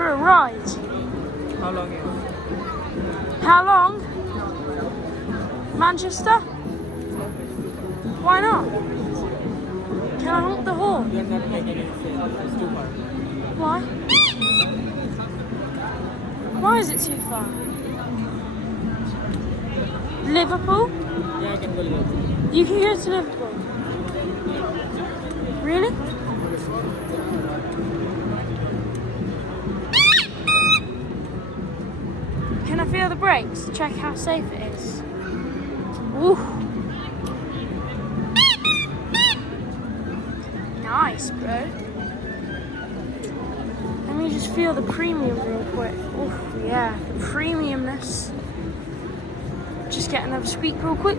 for a ride. How long is How long? Manchester? Why not? Can I honk the horn? You're not making any sense. It's too far. Why? Why is it too far? Liverpool? Yeah, I can go Liverpool. You can go to Liverpool. Really? Can I feel the brakes? Check how safe it is. Ooh. Nice, bro. Let me just feel the premium real quick. Ooh, yeah, the premiumness. Just get another squeak real quick.